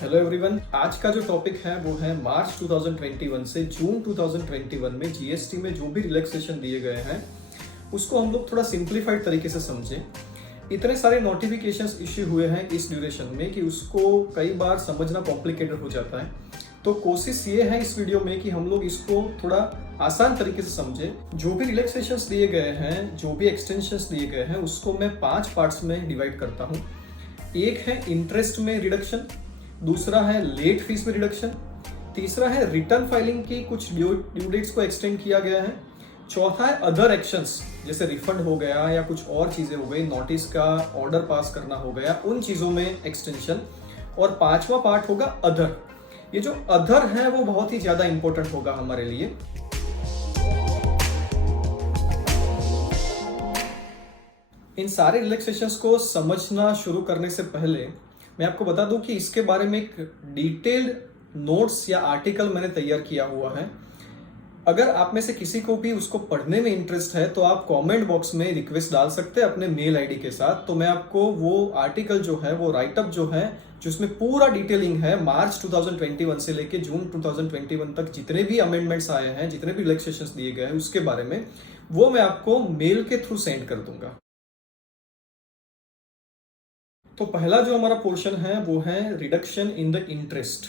Hello everyone, आज का जो टॉपिक है वो है मार्च 2021 से जून 2021 में जीएसटी में जो भी रिलैक्सेशन दिए गए हैं उसको हम लोग थोड़ा सिंप्लीफाइड तरीके से समझें। इतने सारे नोटिफिकेशंस इश्यू हुए हैं इस ड्यूरेशन में कि उसको कई बार समझना कॉम्प्लिकेटेड हो जाता है। तो कोशिश ये है इस वीडियो में कि हम लोग इसको थोड़ा आसान तरीके से समझें। जो भी रिलैक्सेशंस दिए गए हैं, जो भी एक्सटेंशंस दिए गए हैं, उसको मैं 5 पार्ट्स में डिवाइड करता हूँ। एक है इंटरेस्ट में रिडक्शन, दूसरा है लेट फीस में रिडक्शन, तीसरा है रिटर्न फाइलिंग की कुछ ड्यू डेट्स को एक्सटेंड किया गया है, चौथा है अदर एक्शंस जैसे रिफंड हो गया या कुछ और चीजें हो गई, नोटिस का ऑर्डर पास करना हो गया, उन चीजों में एक्सटेंशन, और पांचवा पार्ट होगा अदर। ये जो अदर है वो बहुत ही ज्यादा इंपॉर्टेंट होगा हमारे लिए। इन सारे रिलैक्सेशंस को समझना शुरू करने से पहले मैं आपको बता दूं कि इसके बारे में एक डिटेल्ड नोट्स या आर्टिकल मैंने तैयार किया हुआ है। अगर आप में से किसी को भी उसको पढ़ने में इंटरेस्ट है तो आप कमेंट बॉक्स में रिक्वेस्ट डाल सकते हैं अपने मेल आईडी के साथ। तो मैं आपको वो आर्टिकल जो है, वो राइटअप जो है, जिसमें पूरा डिटेलिंग है मार्च 2021 से लेके जून 2021 तक जितने भी अमेंडमेंट्स आए हैं, जितने भी रिलैक्सेशंस दिए गए हैं, उसके बारे में वो मैं आपको मेल के थ्रू सेंड कर दूंगा। तो पहला जो हमारा पोर्शन है वो है रिडक्शन इन द इंटरेस्ट।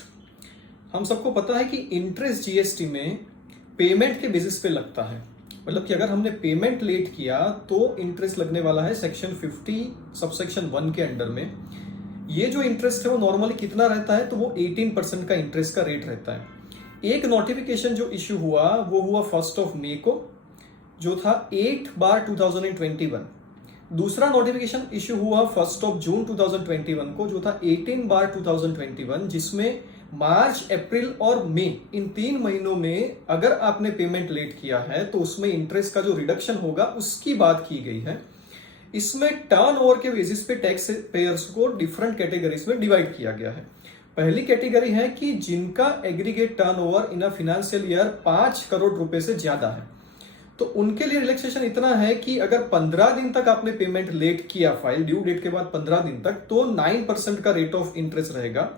हम सबको पता है कि इंटरेस्ट जीएसटी में पेमेंट के बेसिस पे लगता है। मतलब कि अगर हमने पेमेंट लेट किया तो इंटरेस्ट लगने वाला है सेक्शन 50 सबसेक्शन 1 के अंडर में। ये जो इंटरेस्ट है वो नॉर्मली कितना रहता है, तो वो 18% का इंटरेस्ट का रेट रहता है। एक नोटिफिकेशन जो इश्यू हुआ वो हुआ 1 मई को, जो था 8/2021। दूसरा नोटिफिकेशन इश्यू हुआ 1 जून 2021 को, जो था 18/2021, जिसमें मार्च, अप्रैल और मई, इन 3 महीनों में अगर आपने पेमेंट लेट किया है तो उसमें इंटरेस्ट का जो रिडक्शन होगा उसकी बात की गई है। इसमें टर्नओवर के बेसिस पे टैक्स पेयर्स को डिफरेंट कैटेगरीज में डिवाइड किया गया है। पहली कैटेगरी है कि जिनका aggregate turnover in a financial year 5 crore रुपए से ज्यादा है, तो उनके लिए रिलैक्सेशन इतना है कि अगर 15 दिन तक आपने पेमेंट लेट किया, फाइल ड्यू डेट के बाद 15 दिन तक, तो 9% का रेट ऑफ इंटरेस्ट रहेगा,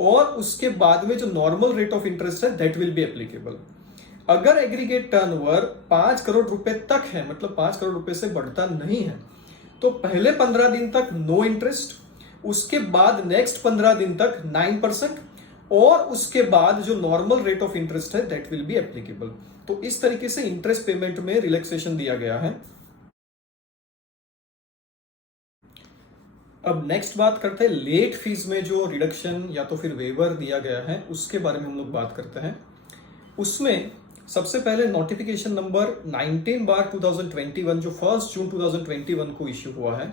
और उसके बाद में जो नॉर्मल रेट ऑफ इंटरेस्ट है दैट विल बी एप्लीकेबल। अगर एग्रीगेट टर्नओवर 5 करोड़ रुपए तक है, मतलब 5 करोड़ रुपए से बढ़ता नहीं है, तो पहले 15 दिन तक नो इंटरेस्ट, उसके बाद नेक्स्ट 15 दिन तक 9%, और उसके बाद जो नॉर्मल रेट ऑफ इंटरेस्ट है दैट विल बी एप्लीकेबल। तो इस तरीके से इंटरेस्ट पेमेंट में रिलैक्सेशन दिया गया है। अब नेक्स्ट बात करते हैं लेट फीस में जो रिडक्शन या तो फिर वेवर दिया गया है, उसके बारे में हम लोग बात करते हैं। उसमें सबसे पहले नोटिफिकेशन नंबर 19/2021 जो 1 जून 2021 को इश्यू हुआ है,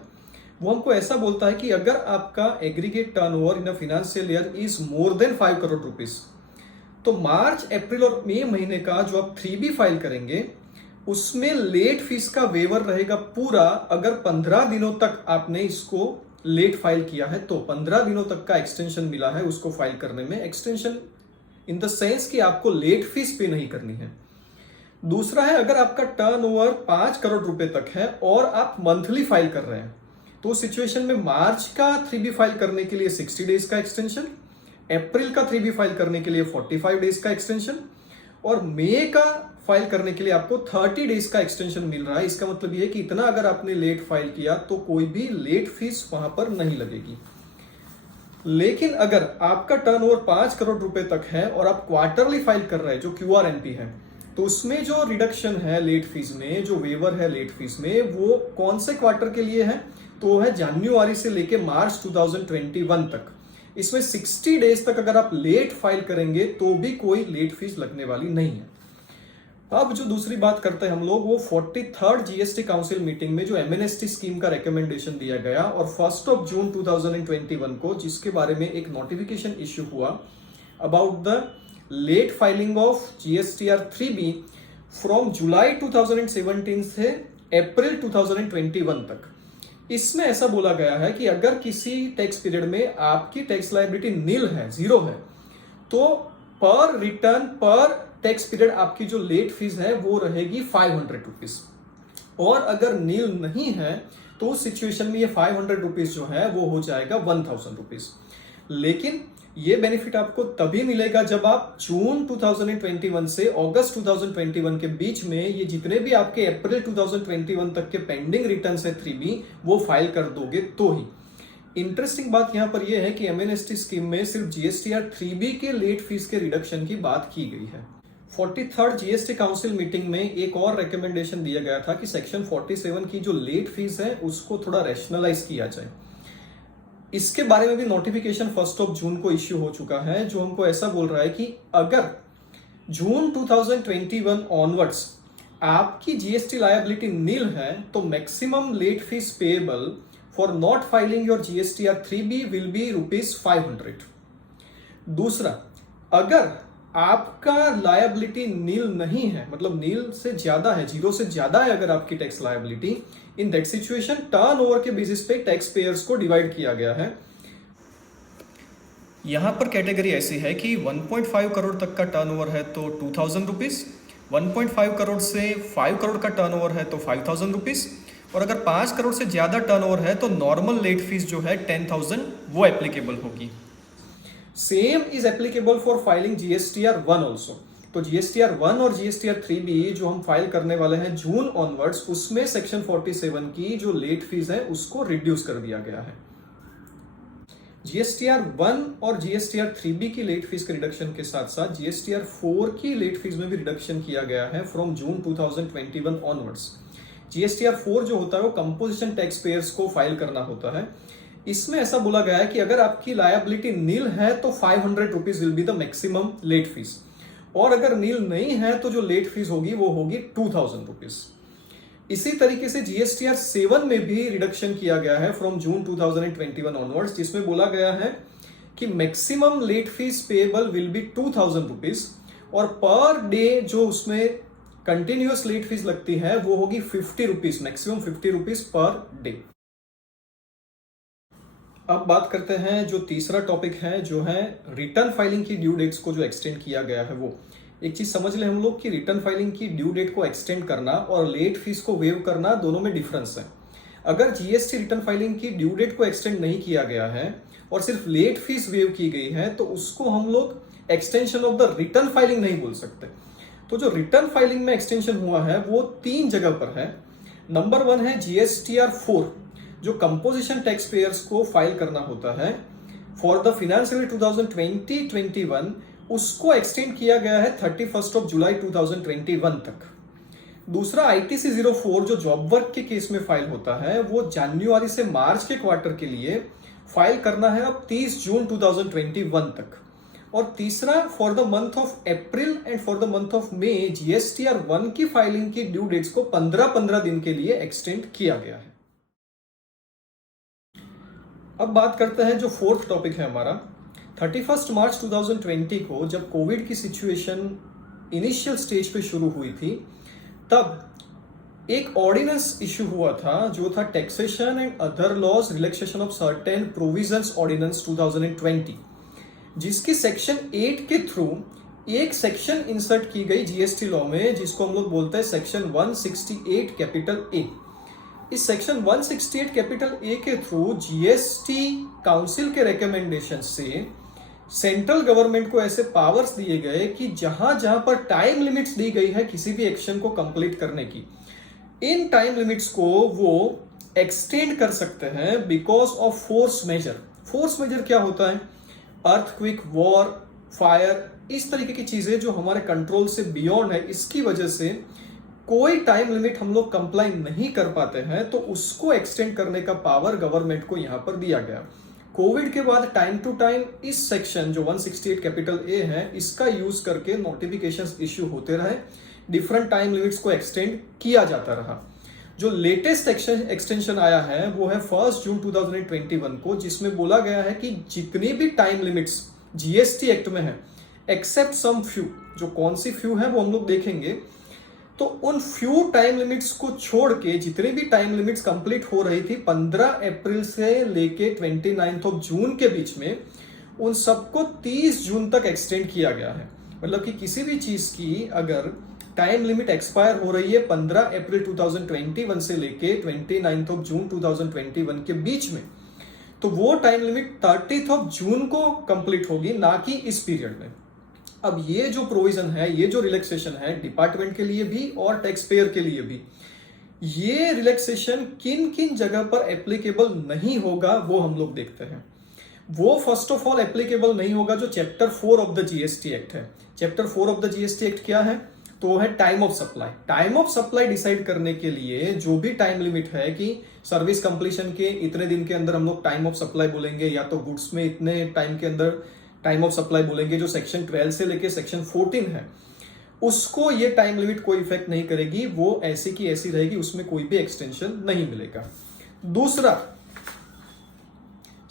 वो हमको ऐसा बोलता है कि अगर आपका aggregate turnover in a financial year is more than 5 crore rupees, तो मार्च, अप्रैल और मई महीने का जो आप 3B फाइल करेंगे उसमें लेट फीस का वेवर रहेगा पूरा। अगर 15 दिनों तक आपने इसको लेट फाइल किया है तो 15 दिनों तक का एक्सटेंशन मिला है उसको फाइल करने में। एक्सटेंशन इन द सेंस कि आपको लेट फीस पे नहीं करनी है। दूसरा है, अगर आपका टर्नओवर 5 करोड़ रुपए तक है और आप मंथली फाइल कर रहे हैं, तो सिचुएशन में मार्च का 3B फाइल करने के लिए 60 डेज का एक्सटेंशन, अप्रैल का 3B फाइल करने के लिए 45 डेज का एक्सटेंशन, और मई का फाइल करने के लिए आपको 30 डेज का एक्सटेंशन मिल रहा है। इसका मतलब यह है कि इतना अगर आपने लेट फाइल किया तो कोई भी लेट फीस वहां पर नहीं लगेगी। लेकिन अगर आपका टर्नओवर 5 करोड़ रुपए तक है और आप क्वार्टरली फाइल कर रहे हैं, जो QRNP है, तो उसमें जो रिडक्शन है लेट फीस में, जो वेवर है लेट फीस में, वो कौन से क्वार्टर के लिए है, तो है जनवरी से लेके मार्च 2021 तक। इसमें 60 डेज तक अगर आप लेट फाइल करेंगे तो भी कोई लेट फीस लगने वाली नहीं है। अब जो दूसरी बात करते हैं हम लोग, वो 43rd जीएसटी काउंसिल मीटिंग में जो MNST स्कीम का रिकमेंडेशन दिया गया और 1 जून 2021 को, जिसके बारे में एक नोटिफिकेशन इश्यू हुआ about the late filing of GSTR 3B from July 2017 से अप्रैल 2021 तक। इसमें ऐसा बोला गया है कि अगर किसी टैक्स पीरियड में आपकी टैक्स लायबिलिटी नील है, 0 है, तो पर रिटर्न पर टैक्स पीरियड आपकी जो लेट फीस है वो रहेगी 500 रुपीज, और अगर नील नहीं है तो उस सिचुएशन में ये 500 रुपीज जो है वो हो जाएगा 1000 रुपीज। लेकिन ये बेनिफिट आपको तभी मिलेगा जब आप जून 2021 से अगस्त 2021 के बीच में ये जितने भी आपके अप्रैल 2021 तक के पेंडिंग रिटर्न्स है 3B वो फाइल कर दोगे तो ही। इंटरेस्टिंग बात यहां पर यह है कि एमएनएसटी स्कीम में सिर्फ जीएसटीआर 3B के लेट फीस के रिडक्शन की बात की गई है। 43rd जीएसटी काउंसिल मीटिंग में एक और रिकमेंडेशन दिया गया था कि सेक्शन 47 की जो लेट फीस है उसको थोड़ा रैशनलाइज किया जाए। इसके बारे में भी नोटिफिकेशन 1 जून को इश्यू हो चुका है, जो हमको ऐसा बोल रहा है कि अगर जून 2021 ऑनवर्ड्स आपकी जीएसटी लायबिलिटी नील है तो maximum late fee payable for not filing your GSTR 3B will be ₹500। दूसरा, अगर आपका लायबिलिटी नील नहीं है, मतलब नील से ज्यादा है, जीरो से ज्यादा है अगर आपकी tax liability, in that situation turnover के बेसिस पे टैक्स पेयर्स को डिवाइड किया गया है। यहां पर कैटेगरी ऐसी है कि 1.5 करोड़ तक का टर्नओवर है तो ₹2000, 1.5 करोड़ से 5 करोड़ का टर्नओवर है तो ₹5000, और अगर 5 करोड़ से ज्यादा टर्नओवर है तो नॉर्मल लेट फीस जो है 10,000 वो एप्लीकेबल होगी। Same is applicable for filing GSTR 1 also. तो जीएसटीआर 1 और जीएसटीआर 3B जो हम फाइल करने वाले हैं जून ऑनवर्ड्स, उसमें सेक्शन 47 की जो लेट फीस है उसको रिड्यूस कर दिया गया है। जीएसटीआर 1 और जीएसटीआर 3B की लेट फीस के रिडक्शन के साथ साथ जीएसटीआर 4 की लेट फीस में भी रिडक्शन किया गया है फ्रॉम जून 2021 ऑनवर्ड्स। जीएसटीआर 4 जो होता है वो कंपोजिशन टैक्स पेयर्स को फाइल करना होता है। इसमें ऐसा बोला गया है कि अगर आपकी लायबिलिटी नील है तो ₹500 will be the maximum late fee, और अगर नील नहीं है तो जो लेट फीस होगी वो होगी ₹2000। इसी तरीके से जीएसटीआर 7 में भी रिडक्शन किया गया है फ्रॉम जून 2021 ऑनवर्ड्स, जिसमें बोला गया है कि maximum late fee payable will be ₹2000, और पर डे जो उसमें कंटिन्यूअस लेट फीस लगती है वो होगी ₹50, मैक्सिमम ₹50 पर डे। अब बात करते हैं जो तीसरा टॉपिक है, जो है रिटर्न फाइलिंग की ड्यू डेट्स को जो एक्सटेंड किया गया है वो। एक चीज समझ लें हम लोग कि रिटर्न फाइलिंग की ड्यू डेट को एक्सटेंड करना और लेट फीस को वेव करना दोनों में डिफरेंस है। अगर जीएसटी रिटर्न फाइलिंग की ड्यू डेट को एक्सटेंड नहीं किया गया है और सिर्फ लेट फीस वेव की गई है तो उसको हम लोग extension of the return filing नहीं बोल सकते। तो जो रिटर्न फाइलिंग में एक्सटेंशन हुआ है वो 3 जगह पर है। नंबर 1 है जीएसटीआर 4, जो कंपोजिशन टैक्स पेयर्स को फाइल करना होता है फॉर द फाइनेंशियल ईयर 2020-21, उसको एक्सटेंड किया गया है 31 जुलाई 2021 तक। दूसरा आईटीसी 04 जो जॉब वर्क के केस में फाइल होता है वो जनवरी से मार्च के क्वार्टर के लिए फाइल करना है अब 30 जून 2021 तक। और तीसरा for the month of April and for the month of May GSTR 1 की फाइलिंग की ड्यू डेट्स को 15-15 दिन के लिए एक्सटेंड किया गया है। अब बात करते हैं जो फोर्थ टॉपिक है हमारा। 31 मार्च 2020 को जब कोविड की सिचुएशन इनिशियल स्टेज पे शुरू हुई थी, तब एक ऑर्डिनेंस इश्यू हुआ था जो था taxation and other laws relaxation of certain provisions ordinance 2020, जिसकी सेक्शन 8 के थ्रू एक सेक्शन इंसर्ट की गई जीएसटी लॉ में, जिसको हम लोग बोलते हैं सेक्शन 168 कैपिटल ए। इस सेक्शन 168 कैपिटल ए के थ्रू जीएसटी काउंसिल के रिकमेंडेशन से सेंट्रल गवर्नमेंट को ऐसे पावर्स दिए गए कि जहां जहां पर टाइम लिमिट्स दी गई है किसी भी एक्शन को कंप्लीट करने की, इन टाइम लिमिट्स को वो एक्सटेंड कर सकते हैं because of force majeure. Force majeure क्या होता है? अर्थक्वेक, वॉर, फायर, इस तरीके की चीजें जो हमारे कंट्रोल से बियॉन्ड है, इसकी वजह से कोई टाइम लिमिट हम लोग कंप्लाई नहीं कर पाते हैं तो उसको एक्सटेंड करने का पावर गवर्नमेंट को यहां पर दिया गया। कोविड के बाद टाइम टू टाइम इस सेक्शन जो 168 कैपिटल ए है, इसका यूज करके नोटिफिकेशंस इश्यू होते रहे, डिफरेंट टाइम लिमिट्स को एक्सटेंड किया जाता रहा। जो लेटेस्ट एक्सटेंशन आया है वो है 1 जून 2021 को, जिसमें बोला गया है कि जितनी भी टाइम लिमिट्स जीएसटी एक्ट में है एक्सेप्ट सम फ्यू, जो कौन सी फ्यू है वो हम लोग देखेंगे, तो उन फ्यू टाइम लिमिट्स को छोड़ के जितनी भी टाइम लिमिट्स कंप्लीट हो रही थी 15 अप्रैल से लेके 29 जून के बीच में, उन सबको 30 जून तक एक्सटेंड किया गया है। मतलब कि किसी भी चीज की अगर टाइम लिमिट एक्सपायर हो रही है 15 अप्रैल 2021 से लेके 29 जून 2021 के बीच में, तो वो time limit 30th of June को कंप्लीट होगी, ना कि इस पीरियड में। अब ये जो प्रोविजन है, ये जो रिलैक्सेशन है डिपार्टमेंट के लिए भी और टैक्स पेयर के लिए भी, ये रिलैक्सेशन किन किन जगह पर एप्लीकेबल नहीं होगा वो हम लोग देखते हैं। वो फर्स्ट ऑफ ऑल एप्लीकेबल नहीं होगा जो chapter 4 of the GST act है। Chapter 4 of the GST act क्या है? तो वो है time of supply. Time of supply decide करने के लिए जो भी टाइम लिमिट है कि सर्विस कंप्लीशन के इतने दिन के अंदर हम लोग टाइम ऑफ सप्लाई बोलेंगे, या तो गुड्स में इतने टाइम के अंदर टाइम ऑफ सप्लाई बोलेंगे, जो सेक्शन 12 से लेके सेक्शन 14 है, उसको ये टाइम लिमिट कोई इफेक्ट नहीं करेगी, वो ऐसी की ऐसी रहेगी, उसमें कोई भी एक्सटेंशन नहीं मिलेगा। दूसरा,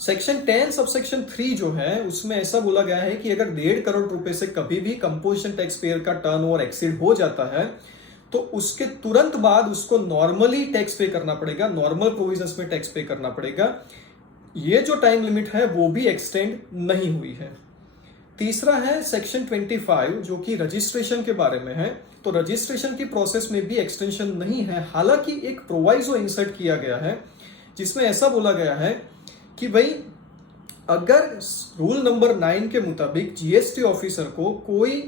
सेक्शन 10 सबसेक्शन 3 जो है उसमें ऐसा बोला गया है कि अगर 1.5 करोड़ रुपए से कभी भी कंपोजिशन टैक्स पेयर का टर्नओवर एक्सीड हो जाता है तो उसके तुरंत बाद उसको नॉर्मली टैक्स पे करना पड़ेगा, नॉर्मल प्रोविजंस में टैक्स पे करना पड़ेगा। ये जो टाइम लिमिट है वो भी एक्सटेंड नहीं हुई है। तीसरा है सेक्शन 25 जो कि रजिस्ट्रेशन के बारे में है। तो रजिस्ट्रेशन की प्रोसेस में भी एक्सटेंशन नहीं है, हालांकि एक प्रोवाइजो इंसर्ट किया गया है जिसमें ऐसा बोला गया है कि भाई अगर रूल नंबर 9 के मुताबिक जीएसटी ऑफिसर को कोई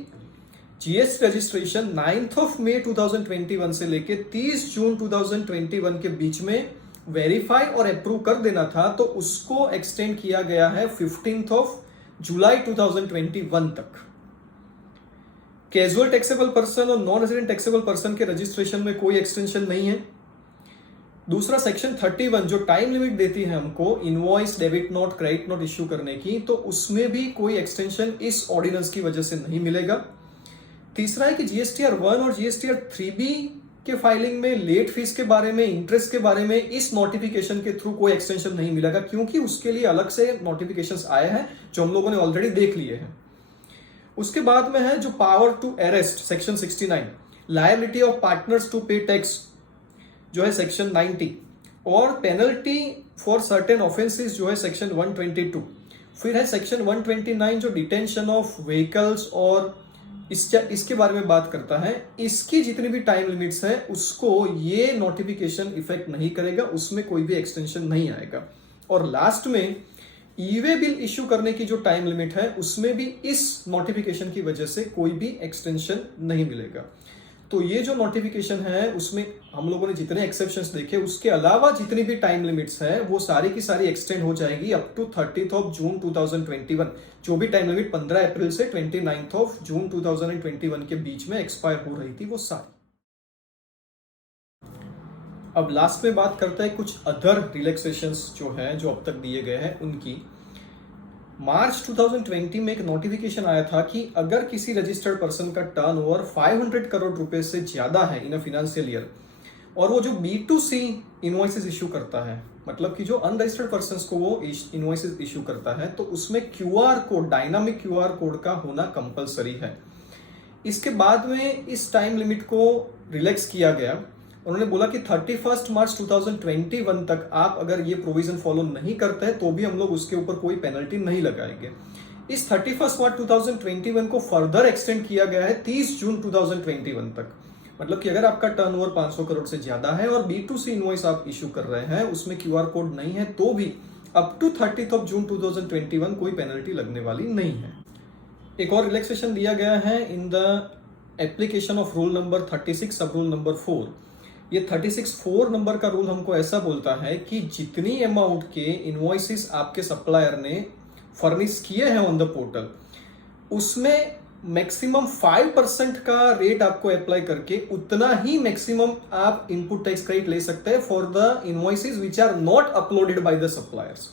GST registration 9th of May 2021 से लेके 30 जून 2021 के बीच में वेरीफाई और अप्रूव कर देना था, तो उसको एक्सटेंड किया गया है 15th ऑफ जुलाई 2021 तक। कैजुअल टैक्सेबल पर्सन और नॉन रेजिडेंट टैक्सेबल पर्सन के रजिस्ट्रेशन में कोई एक्सटेंशन नहीं है। दूसरा, सेक्शन 31 जो टाइम लिमिट देती है हमको invoice, debit note, credit note issue करने की, तो उसमें भी कोई एक्सटेंशन इस ऑर्डिनेंस की वजह से नहीं मिलेगा। तीसरा है कि जीएसटीआर 1 और जीएसटीआर 3B के फाइलिंग में लेट फीस के बारे में, इंटरेस्ट के बारे में इस नोटिफिकेशन के थ्रू कोई एक्सटेंशन नहीं मिलेगा, क्योंकि उसके लिए अलग से नोटिफिकेशंस आए हैं जो हम लोगों ने ऑलरेडी देख लिए हैं। उसके बाद में है जो power to arrest section 69, liability of partners to pay tax जो है सेक्शन 90, और पेनल्टी फॉर सर्टेन ऑफेंसेस जो है सेक्शन 122। फिर है सेक्शन 129 जो डिटेंशन ऑफ व्हीकल्स और इसके बारे में बात करता है। इसकी जितनी भी टाइम लिमिट्स है उसको ये नोटिफिकेशन इफेक्ट नहीं करेगा, उसमें कोई भी एक्सटेंशन नहीं आएगा। और लास्ट में ई-वे बिल इश्यू करने की जो टाइम लिमिट है उसमें भी इस नोटिफिकेशन की वजह से कोई भी एक्सटेंशन नहीं मिलेगा। तो ये जो नोटिफिकेशन है उसमें हम लोगों ने जितने एक्सेप्शंस देखे उसके अलावा जितनी भी टाइम लिमिट्स है वो सारी की सारी एक्सटेंड हो जाएगी up to 30th of June 2021। जो भी टाइम लिमिट 15 अप्रैल से 29th ऑफ जून 2021 के बीच में एक्सपायर हो रही थी वो सारी। अब लास्ट में बात करते हैं कुछ अदर रिलैक्सेशंस जो हैं जो अब तक दिए गए हैं उनकी। मार्च 2020 में एक नोटिफिकेशन आया था कि अगर किसी रजिस्टर्ड पर्सन का टर्नओवर 500 करोड़ रुपए से ज्यादा है इन अ फाइनेंशियल ईयर, और वो जो B2C इनवॉइसेस इशू करता है, मतलब कि जो अनरजिस्टर्ड पर्संस को वो इनवॉइसेस इशू करता है, तो उसमें QR code, dynamic QR code का होना कंपलसरी है। इसके बाद में इस टाइम लिमिट को रिलैक्स किया गया। उन्होंने बोला कि 31 मार्च 2021 तक आप अगर ये प्रोविजन फॉलो नहीं करते हैं तो भी हम लोग उसके ऊपर कोई पेनल्टी नहीं लगाएंगे। इस 31 मार्च 2021 को फर्दर एक्सटेंड किया गया है 30 जून 2021 तक। मतलब कि अगर आपका टर्नओवर 500 करोड़ से ज्यादा है और B2C इनवॉइस आप इशू कर रहे हैं, उसमें QR कोड नहीं है, तो भी up to 30th of June 2021 कोई पेनल्टी लगने वाली नहीं है। एक और रिलैक्सेशन दिया गया है in the application of rule number 36 सब रूल नंबर 4। ये 36(4) नंबर का रूल हमको ऐसा बोलता है कि जितनी अमाउंट के इनवॉइसेस आपके सप्लायर ने फर्निश किए हैं ऑन द पोर्टल, उसमें मैक्सिमम 5% का रेट आपको अप्लाई करके उतना ही मैक्सिमम आप इनपुट टैक्स क्रेडिट ले सकते हैं for the invoices which are not uploaded by the suppliers.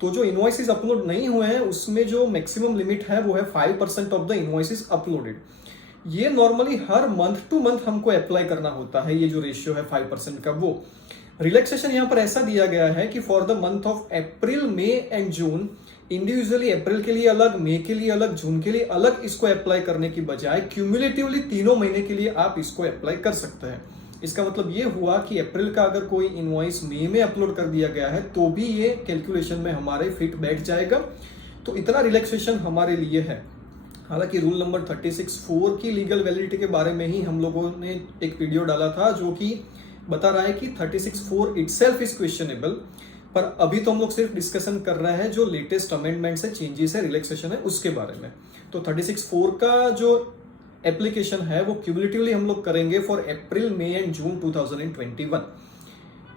तो जो इनवॉइसेस अपलोड नहीं हुए हैं उसमें जो मैक्सिमम लिमिट है वो है 5% ऑफ द इनवॉइसेस अपलोडेड। ये नॉर्मली हर मंथ टू मंथ हमको अप्लाई करना होता है, ये जो रेशियो है 5% का। वो रिलैक्सेशन यहाँ पर ऐसा दिया गया है कि for the month of April, May and June, individually April के लिए अलग, मई के लिए अलग, जून के लिए अलग इसको अप्लाई करने की बजाय क्यूमुलेटिवली तीनों महीने के लिए आप इसको अप्लाई कर सकते हैं। इसका मतलब ये हुआ कि अप्रैल का अगर कोई इनवॉइस मई में अपलोड कर दिया गया है तो भी ये कैलकुलेशन में हमारे फिट बैठ जाएगा। तो इतना रिलैक्सेशन हमारे लिए है। हालांकि रूल नंबर 36(4) की लीगल वैलिडिटी के बारे में ही हम लोगों ने एक वीडियो डाला था जो कि बता रहा है कि 36(4) इटसेल्फ इज क्वेश्चनेबल, पर अभी तो हम लोग सिर्फ डिस्कशन कर रहे हैं जो लेटेस्ट अमेंडमेंट्स है, चेंजेस है, रिलैक्सेशन है, उसके बारे में। तो 36(4) का जो एप्लीकेशन है वो क्यूमुलेटिवली हम लोग करेंगे फॉर अप्रैल, मई एंड जून 2021।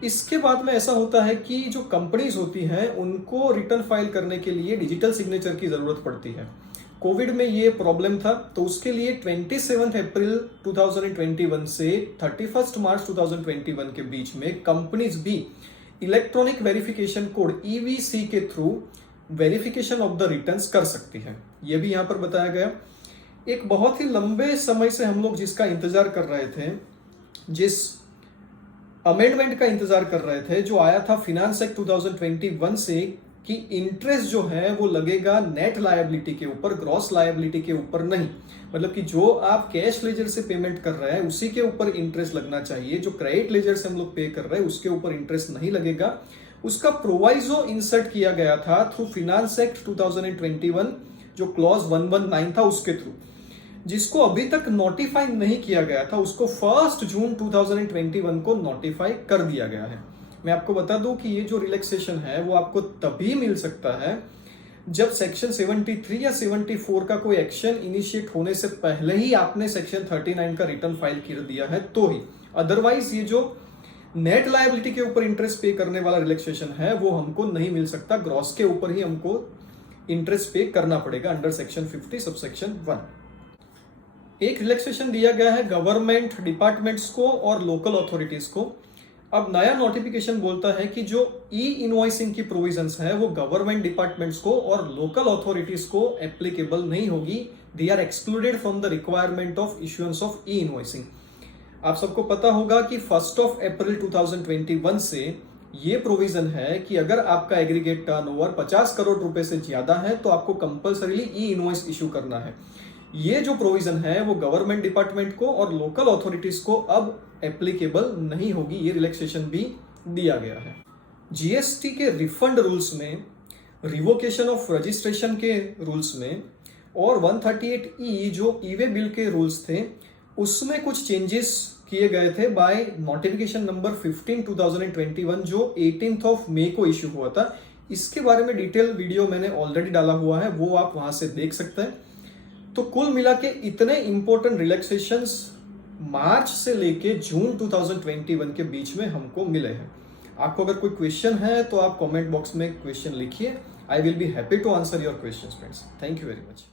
इसके बाद में ऐसा होता है कि जो कंपनीज होती हैं उनको रिटर्न फाइल करने के लिए डिजिटल सिग्नेचर की जरूरत पड़ती है। कोविड में ये प्रॉब्लम था, तो उसके लिए 27 अप्रैल 2021 से 31 मार्च 2021 के बीच में कंपनीज भी इलेक्ट्रॉनिक वेरिफिकेशन कोड EVC के through verification of the returns कर सकती है। ये भी यहां पर बताया गया। एक बहुत ही लंबे समय से हम लोग जिसका इंतजार कर रहे थे, जिस अमेंडमेंट का इंतजार कर रहे थे, जो आया था फिनांस एक्ट 2021 से, कि इंटरेस्ट जो है वो लगेगा नेट लायबिलिटी के ऊपर, ग्रॉस लायबिलिटी के ऊपर नहीं। मतलब कि जो आप कैश लेजर से पेमेंट कर रहे हैं उसी के ऊपर इंटरेस्ट लगना चाहिए, जो क्रेडिट लेजर से हम लोग पे कर रहे हैं उसके ऊपर इंटरेस्ट नहीं लगेगा। उसका प्रोवाइजो इंसर्ट किया गया था थ्रू फिनांस एक्ट 2021, जो क्लॉज 119 था उसके थ्रू, जिसको अभी तक नोटिफाई नहीं किया गया था, उसको 1 जून 2021 को नोटिफाई कर दिया गया है। मैं आपको बता दूं कि ये जो रिलैक्सेशन है वो आपको तभी मिल सकता है जब सेक्शन 73 या 74 का कोई एक्शन इनिशिएट होने से पहले ही आपने सेक्शन 39 का रिटर्न फाइल कर दिया है, तो ही। अदरवाइज ये जो नेट लायबिलिटी के ऊपर इंटरेस्ट पे करने वाला रिलैक्सेशन है वो हमको नहीं मिल सकता, ग्रॉस के ऊपर ही हमको इंटरेस्ट पे करना पड़ेगा अंडर सेक्शन 50 सबसेक्शन 1। एक रिलैक्सेशन दिया गया है गवर्नमेंट डिपार्टमेंट्स को और लोकल अथॉरिटीज को। अब नया नोटिफिकेशन बोलता है कि जो ई इनवॉइसिंग की प्रोविजंस है वो गवर्नमेंट डिपार्टमेंट्स को और लोकल अथॉरिटीज को एप्लीकेबल नहीं होगी। They are excluded from the requirement of issuance of e invoicing. आप सबको पता होगा कि 1 अप्रैल 2021 से ये प्रोविजन है कि अगर आपका एग्रीगेट टर्नओवर 50 करोड़ रुपए से ज्यादा है तो आपको कंपल्सरीली ई इनवॉइस इशू करना है। ये जो प्रोविजन है वो गवर्नमेंट डिपार्टमेंट को और लोकल अथॉरिटीज को अब एप्लीकेबल नहीं होगी। ये रिलैक्सेशन भी दिया गया है। जीएसटी के रिफंड रूल्स में, रिवोकेशन ऑफ रजिस्ट्रेशन के रूल्स में और 138E जो ई वे बिल के रूल्स थे उसमें कुछ चेंजेस किए गए थे बाय नोटिफिकेशन नंबर 15 2021 जो 18 मई को इश्यू हुआ था। इसके बारे में डिटेल वीडियो मैंने ऑलरेडी डाला हुआ है, वो आप वहां से देख सकते हैं। तो कुल मिला के इतने इंपॉर्टेंट रिलैक्सेशंस मार्च से लेके जून 2021 के बीच में हमको मिले हैं। आपको अगर कोई क्वेश्चन है तो आप कमेंट बॉक्स में क्वेश्चन लिखिए। I will be happy to answer your questions friends. Thank you very much.